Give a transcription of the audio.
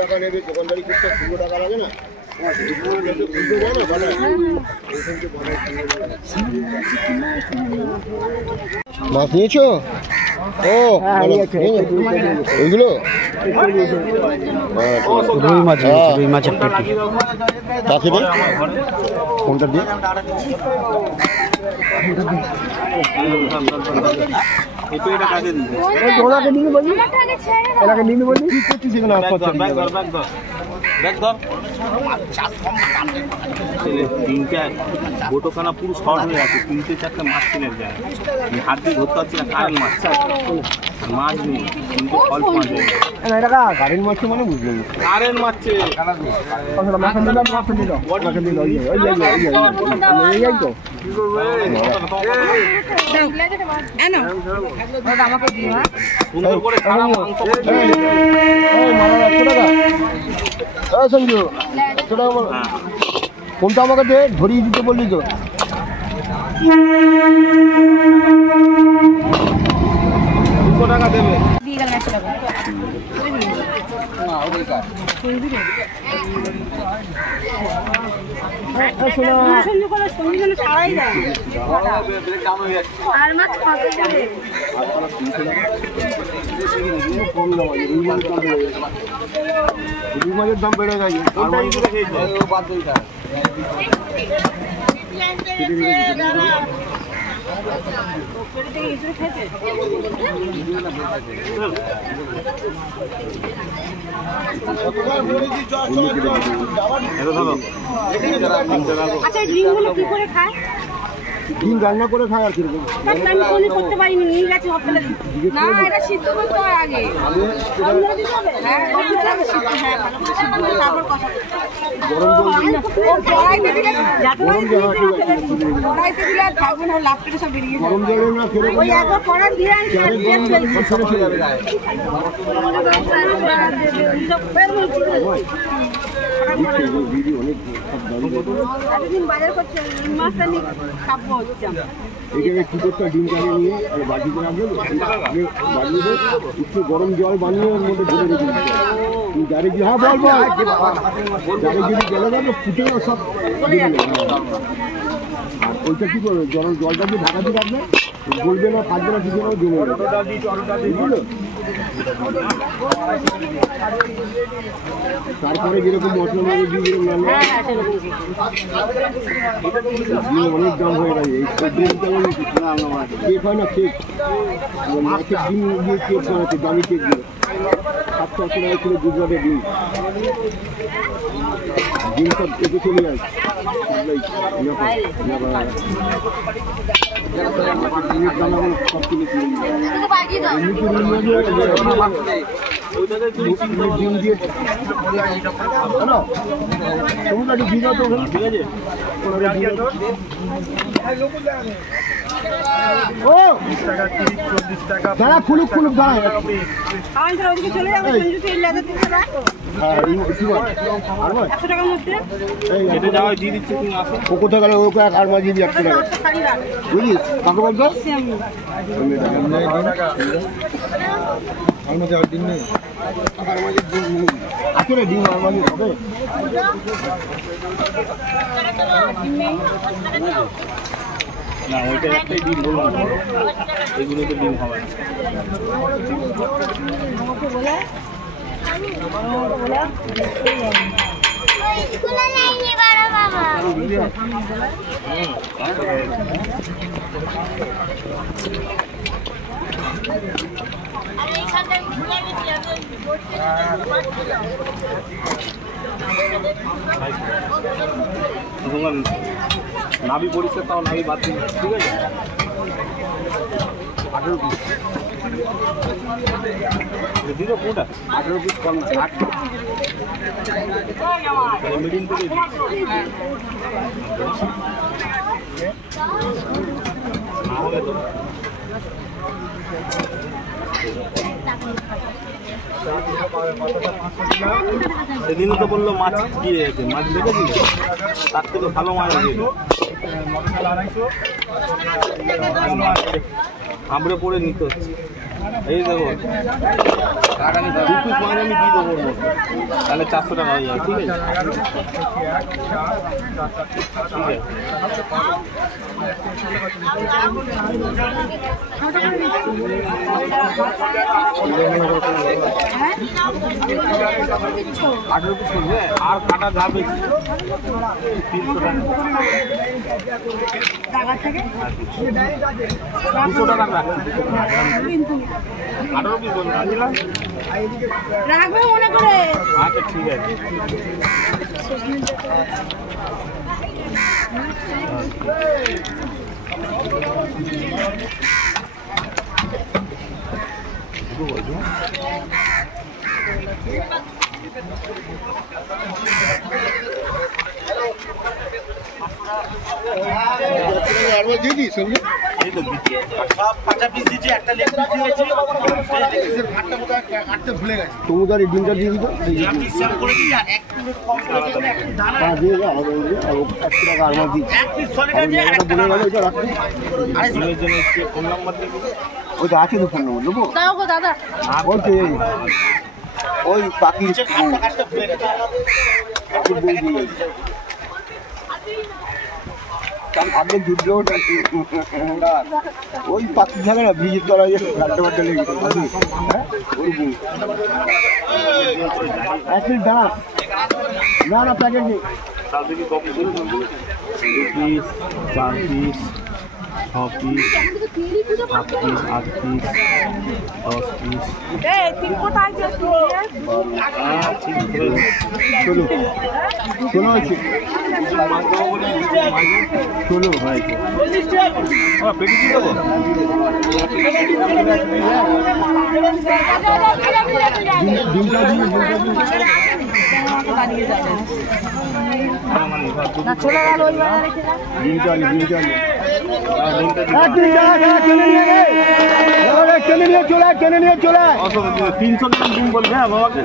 টাকা নেবে দোকানদারি করতে 15 টাকা লাগে না মাছ নিয়েছো? ও ওইগুলো রুই মাছ, রুই মাছের পেটি। কাকে দে? কোনটা দিয়ে? তিনটে গোটোখানা পুরো শর্ট হয়ে আছে, 3-4টা মাছ কিনে যায়, হাত দিয়ে ধরতে পারছি না। কারেন্ট মাছ মাছ নেই, কিন্তু অল্প মাছ কারেন্ট মাছ মানে বুঝলেন? কারেন্ট মাছ সুন্দর করে খারাপ মাংস সঞ্জু কোনটা আমাকে দে, ধরিয়ে দিতে বললি তো। 200 টাকা দেবে। মাছের দাম বেড়ে গেছে। আচ্ছা ডিমগুলো কি করে খায়? ডিম রান্না করে খায় আর কিরকম করতে পারিনি, নিয়ে গেছে হোটেলে। না এটা সিদ্ধ করতে হয় আগে। হ্যাঁ তারপর কষা। কড়াইতে দিলে থাকবে না, লাভ কেটে সব বেরিয়ে যাবে। ওই একবার কড়া দিয়ে বাজার করছে মাছটা নিয়ে খাবো। এখানে কি করতে ডিম কাটে নিয়ে বাটিতে রাখবে, বাড়িয়ে একটু গরম জল বানিয়ে ওর মধ্যে ঢেলে রেখে দিতে। ডাইরেক্ট হ্যাঁ বল ডাইরেক্ট যদি জলে যাবে ফুটে সব আর ওইটা কি করবে, জলটা দিয়ে ঢাকা দিয়ে রাখবে, বলবে না কাটবে না কিছু না, জমে বুঝলো। তারপরে যেরকম মশলা মারে দিয়ে যেরকম রান্না অনেক দাম হয়ে গেছে। ডিম কেমন কেক হয় না, কেক মাছের ডিম দিয়ে কেক বানাচ্ছে, দামি কেক দিয়ে 700 টাকা কিলো গুজরাটের ডিম। ডিম সব কেটে চলে যায় ডিমের দাম এখন সব কিনে কিনে ডিম দিয়ে তোমরা ডিম দাও তো, ঠিক আছে। ও 20 টাকা 30-40 টাকা দাঁড়া, খুলুক দাঁড়া। চলে যাবে কোথায় গেল ওকে আর মাঝে দিয়ে 100 টাকা বুঝলি কাকে বলতো ডিম নেই আসলে ডিম আর মাঝে হবে না, ওইটা একটাই ডিম বললাম, এগুলো তো ডিম হবে নাভি পরিষ্কার, তাও নাভি বাদ দিন, ঠিক আছে। 18 পিস দিল, কোনটা 18 পিস কম 8 মিডিয়াম করে না হলে তো সেদিনও তো বললো মাছ দিয়ে গেছে, মাছ দেখেছি তার থেকে ভালো মাছ দিয়ে আমরে পরে নিতে হচ্ছে। এই দেখো 2 পিস মাছ আমি দিয়ে দেবো ওর মধ্যে, তাহলে 400 টাকা হয়ে যাবে। ঠিক আছে, ঠিক আছে। আর কাটা যাবে 300 টাকা, 200 টাকা রাখছি। 18 পিস বলছিলাম, রাখবে মনে করে। আচ্ছা ঠিক আছে। এই তো দিচ্ছি। সমুদ্রের এই ডিমটা দিয়ে দিত দিয়ে দাও, 100 টাকা আর মাছ দিচ্ছি। বলে গেল ওইটা রাখতে, ডিমের জন্য একটু ফোন নাম্বার দিয়ে দিবি। ওইটা আছে তো ফোন নম্বর দেবো। দাও গো দাদা। বলছে ওই পাখির আপনি যুদ্ধ ওই পাখি থাকে না ভিজিট করা যায় গাড্ডা বাড্ডা লেগে এক মিনিট দাঁড়া, না না প্যাকেট নেই। তার থেকে কপি করে 2 piece 4 piece 6 piece 7 piece 8 piece 10 piece. এই তিন কোথায় গেছিস? ঠিক করে ষোলো ষোলো হয়েছে, ষোলো হয়েছে। পেটি দিয়ে দেবো। ডিমটা দিয়ে না চলে গেল ওই বাজারে রেখে দাও। ডিমটা আনি ডিমটা আনি টেনে নিয়ে চলে 300 টাকা ডিম বলছে। হ্যাঁ বাবাকে